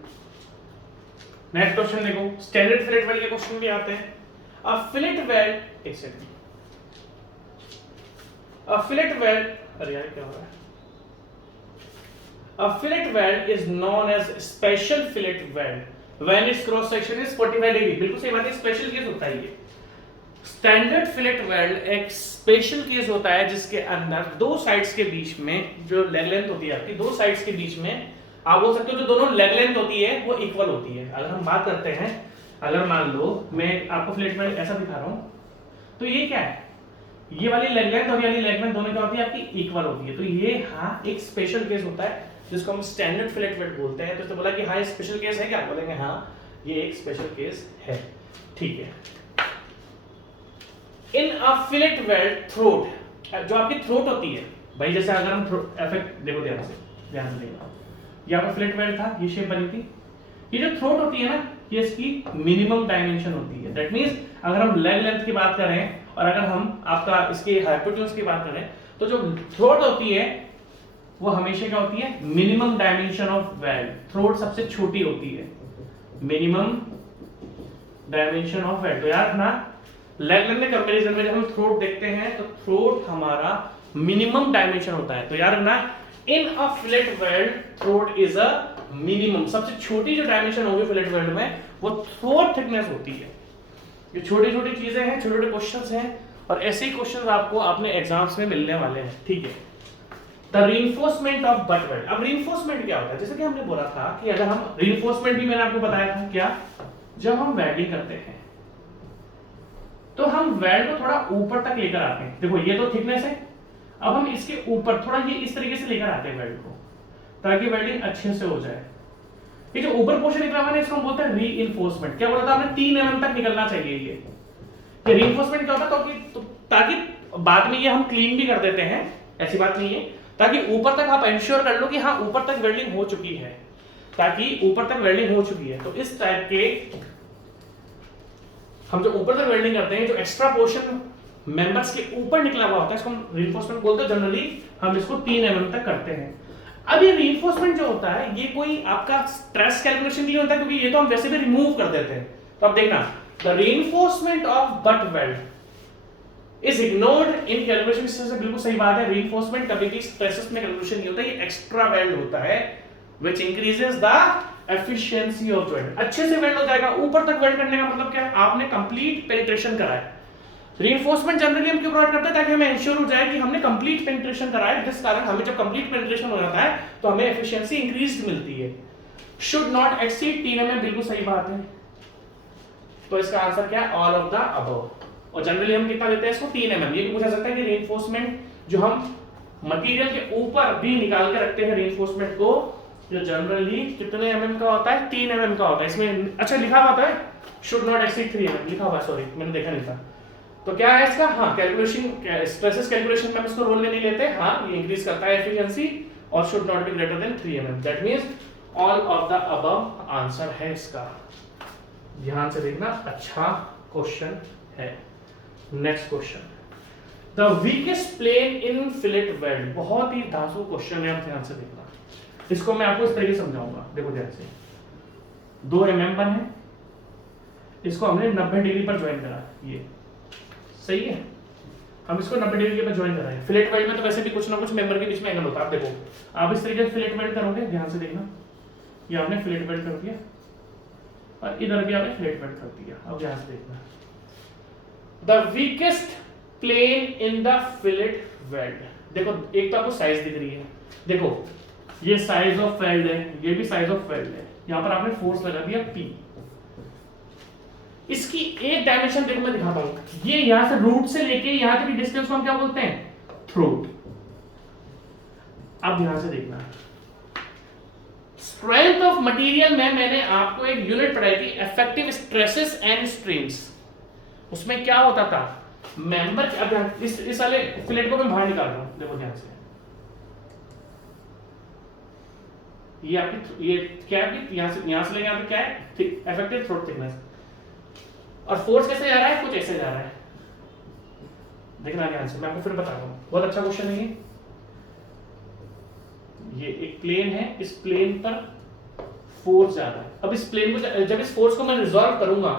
नेक्स्ट क्वेश्चन देखो, स्टैंडर्ड फिलेट वेल्ड के क्वेश्चन भी आते हैं। अ फिलेट वेल्ड, एक सेकंड, A fillet weld, अरे यार क्या हो रहा है? A fillet weld is known as special fillet weld when its cross section is 45 degree. बिल्कुल सही बात है, स्पेशल केस होता है ये। स्टैंडर्ड फिलेट वेल्ड एक स्पेशल केस होता है जिसके अंदर दो साइड्स के बीच में जो लेग लेंथ होती है आपकी, दो साइड्स के बीच में आप बोल सकते हो जो दोनों लेग लेंथ होती है वो इक्वल होती है। अगर हम बात करते हैं, अगर मान लो मैं आपको फिलेट वेल्ड ऐसा दिखा रहा हूँ, तो ये क्या है, ये वाली लेग लेंथ और ये वाली लेग लेंथ दोनों क्या होती है आपकी इक्वल होती है। तो ये हाँ एक स्पेशल केस होता है जिसको हम स्टैंडर्ड फिलेट वेल्ड बोलते हैं। तो इसने बोला कि हाँ स्पेशल केस है क्या, बोलेंगे हाँ ये एक स्पेशल केस है, ठीक है। इन अ फिलेट वेल्ड थ्रोट, जो आपकी थ्रोट होती है भाई, जैसे अगर हम इफेक्ट देखो ध्यान से देखना, यहाँ पर फिलेट वेल्ड था, ये शेप बनी थी, ये जो थ्रोट होती है ना ये इसकी मिनिमम डायमेंशन होती है। दैट मींस अगर हम लेग लेंथ की बात करें और अगर हम आपका इसके हाइपोटेन्यूज की बात करें तो जो थ्रोट होती है वो हमेशा क्या होती है, minimum dimension of weld. Throat सबसे छोटी होती है, मिनिमम डायमेंशन ऑफ वेल्ड। तो याद रखना लेग लेंथ के कंपैरिजन में जब हम थ्रोट देखते हैं तो थ्रोट हमारा मिनिमम डायमेंशन होता है। तो याद रखना in a fillet weld throat is a minimum, सबसे छोटी जो डायमेंशन होगी फिलेट वेल्ड में वो थ्रोट थिकनेस होती है। ये छोटी छोटी चीजें हैं, छोटे छोटे क्वेश्चंस हैं और ऐसे ही क्वेश्चंस आपको अपने एग्जाम्स में मिलने वाले हैं, ठीक है। The reinforcement of butt weld. अब रीइंफोर्समेंट क्या होता है, जैसे कि हमने बोला था कि अगर हम रीइंफोर्समेंट भी मैंने आपको बताया था क्या, जब हम वेल्डिंग करते हैं तो हम वेल्ड को थोड़ा ऊपर तक लेकर आते हैं। देखो ये तो थिकनेस है, अब हम इसके ऊपर थोड़ा ये इस तरीके से लेकर आते हैं वेल्ड को ताकि वेल्डिंग अच्छे से हो जाए। ये जो ऊपर पोर्शन निकला हुआ है इसको हम बोलते हैं रीइंफोर्समेंट। क्या बोला था हमने, 3 mm तक निकलना चाहिए ये रीइंफोर्समेंट क्या होता है, ताकि बाद में ये हम क्लीन भी कर देते हैं, ऐसी बात नहीं है, ताकि ऊपर तक आप इंश्योर कर लो कि हाँ ऊपर तक वेल्डिंग हो चुकी है, ताकि ऊपर तक वेल्डिंग हो चुकी है। तो इस टाइप के हम जो ऊपर तक वेल्डिंग करते हैं, जो एक्स्ट्रा पोर्शन मेंबर्स के ऊपर निकला हुआ होता है इसको हम रीइंफोर्समेंट बोलते हैं। जनरली हम इसको 3 mm तक करते हैं। अब ये रीइंफोर्समेंट जो होता है ये कोई आपका स्ट्रेस कैलकुलेशन के लिए होता है, क्योंकि ये तो हम वैसे भी रिमूव कर देते हैं। तो अब देखना, the reinforcement of butt weld is ignored in calculation. इससे बिल्कुल सही बात है, रीइंफोर्समेंट कभी भी स्ट्रेसेस में कैलकुलेशन नहीं होता, ये एक्स्ट्रा वेल्ड होता है which increases the efficiency of weld. अच्छे से वेल्ड हो जाएगा। ऊपर तक वेल्ड करने का मतलब क्या है, आपने कंप्लीट पेनिट्रेशन करा है। रीइंफोर्समेंट जनरली हम क्यों प्रोवाइड करते हैं, ताकि हमें इंश्योर हो जाए कि हमने कंप्लीट पेनिट्रेशन करा है, जिस कारण हमें जब कंप्लीट पेनिट्रेशन हो जाता है तो हमें एफिशिएंसी इंक्रीज्ड मिलती है। शुड नॉट एक्सीड 3 mm, बिल्कुल सही बात है। तो इसका आंसर क्या है, ऑल ऑफ द अबव। और जनरली हम कितना देते हैं इसको, 3 mm। ये भी पूछा सकता है कि रीइंफोर्समेंट जो हम मटेरियल के ऊपर भी निकाल के रखते हैं रीइंफोर्समेंट को, जो जनरली कितने mm का होता है, 3 mm का होता है। इसमें अच्छा लिखा हुआ है शुड नॉट एक्सीड 3 mm लिखा हुआ है, सॉरी मैंने देखा नहीं था। तो क्या है इसका, हाँ कैलकुलेशन स्ट्रेसेस कैलकुलेशन में हम इसको रोल में नहीं लेते, हाँ ये इंक्रीज करता है एफिशिएंसी और should not be greater than 3 mm। That means all of the above answer है इसका। ध्यान से देखना, अच्छा क्वेश्चन है। Next question, the weakest plane in fillet weld. बहुत ही धांसू क्वेश्चन है, आप ध्यान से देखना। इसको मैं आपको इस तरीके समझाऊंगा, देखो ध्यान से। 2 mm पर है, इसको हमने 90 डिग्री पर ज्वाइन करा, ये सही है, हम इसको 90 डिग्री पर ज्वाइन कर रहे हैं। फिलेट वेल्ड में तो वैसे भी कुछ ना कुछ मेंबर के बीच में एंगल होता है। आप देखो, आप इस तरीके से फिलेट वेल्ड करोगे, ध्यान से देखना, ये आपने फिलेट वेल्ड कर दिया और इधर भी आपने फिलेट वेल्ड कर दिया। अब ध्यान से देखना, the weakest plane in the fillet weld. देखो एक तो आपको साइज दिख रही है, देखो ये साइज ऑफ वेल्ड है, ये भी साइज ऑफ वेल्ड है, यहां पर आपने फोर्स लगा दिया P। इसकी एक डायमेंशन देखो मैं दिखाता हूं, ये यहां से रूट से लेके यहां तक की डिस्टेंस को हम क्या बोलते हैं, थ्रोट। अब ध्यान से देखना, स्ट्रेंथ ऑफ मटेरियल में मैंने आपको एक यूनिट पढ़ाई थी, इफेक्टिव स्ट्रेसेस एंड स्ट्रेन्स। उसमें क्या होता था, मेंबर, अब इस वाले फिलेट को मैं बाहर निकाल रहा हूं, देखो ध्यान से, ये आपकी ये क्या है, यहां से लेके यहां पे क्या है, इफेक्टिव थ्रोट थिकनेस, और फोर्स कैसे जा रहा है, कुछ ऐसे जा रहा है। देखना ध्यान से, मैं आपको फिर बता रहा हूं, बहुत अच्छा क्वेश्चन है ये एक प्लेन है, इस प्लेन पर फोर्स जा रहा है। अब इस प्लेन को जब इस फोर्स को मैं रिजॉल्व करूंगा,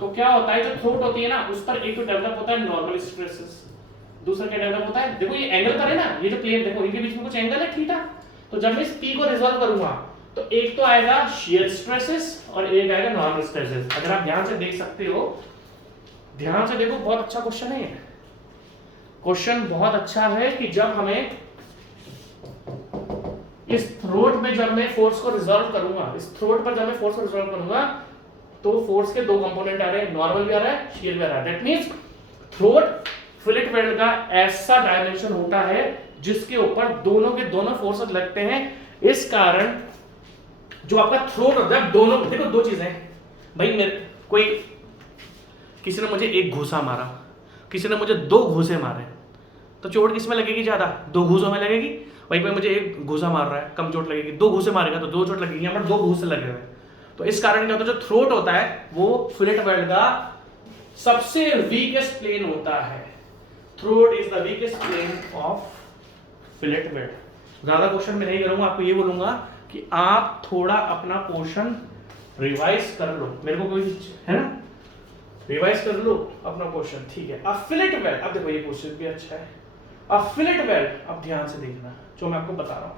तो क्या होता है, जो थ्रोट होती है ना उस पर एक तो डेवलप होता है नॉर्मल स्ट्रेसेस, दूसरा क्या डायग्राम होता है, देखो ये एंगल पर है ना, ये जो प्लेन देखो इनके बीच में कुछ एंगल है थीटा, तो जब मैं इस P को रिजॉल्व करूंगा तो एक तो आएगा शियर स्ट्रेसेस और एक आएगा नॉर्मल स्ट्रेसेस। अगर आप ध्यान से देख सकते हो, ध्यान से देखो, बहुत अच्छा क्वेश्चन है ये। क्वेश्चन बहुत अच्छा है कि जब हमें इस थ्रोट में जब मैं फोर्स को रिजॉल्व करूंगा, इस थ्रोट पर जब मैं फोर्स को रिजॉल्व करूंगा तो फोर्स के दो कंपोनेंट आ रहे हैं, नॉर्मल भी आ रहा है, शियर भी आ रहा है। That means throat fillet weld का ऐसा डायमेंशन होता है जिसके ऊपर दोनों के दोनों फोर्सेस लगते हैं। इस कारण जो आपका थ्रोट होता है, दोनों देखो दो चीजें भाई, मेरे कोई किसी ने मुझे एक घूसा मारा, किसी ने मुझे दो घूसे मारे, तो चोट किस में लगेगी ज्यादा? दो घूसों में लगेगी। वहीं पे मुझे एक घूसा मार रहा है, कम चोट लगेगी। दो घूसे मारेगा तो दो चोट लगेगी, यहाँ पर दो घूसे लगे हुए। तो इस कारण क्या होता है, जो थ्रोट होता है वो फिलेट वेल्ड का सबसे वीकेस्ट प्लेन होता है। Throat is the weakest plane of fillet weld. ज्यादा क्वेश्चन में नहीं करूंगा, आपको ये बोलूंगा कि आप थोड़ा अपना पोर्शन रिवाइज कर लो, मेरे को कोई है ना, रिवाइज कर लो अपना क्वेश्चन, ठीक है। अब फिलेट वेल्ड, अब देखो ये क्वेश्चन भी अच्छा है। अब फिलेट वेल्ड, अब ध्यान से देखना जो मैं आपको बता रहा हूँ,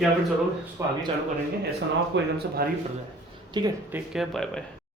या फिर चलो इसको आगे चालू करेंगे, ऐसा ना आपको एकदम से भारी पड़ जाए। ठीक है, टेक केयर, बाय बाय।